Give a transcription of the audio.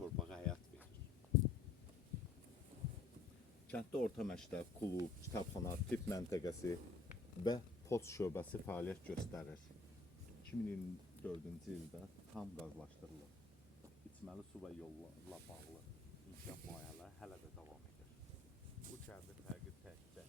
torpağa həyat verir. Kənddə orta məktəb, klub, kitabxana, tibb məntəqəsi və post şöbəsi fəaliyyət göstərir. 2024-cü ildə tam qazlaşdırılır. İçməli su və yolla bağlı inkişaf layihələri hələ də davam edir. Bu şəhərdə fərqi təkcə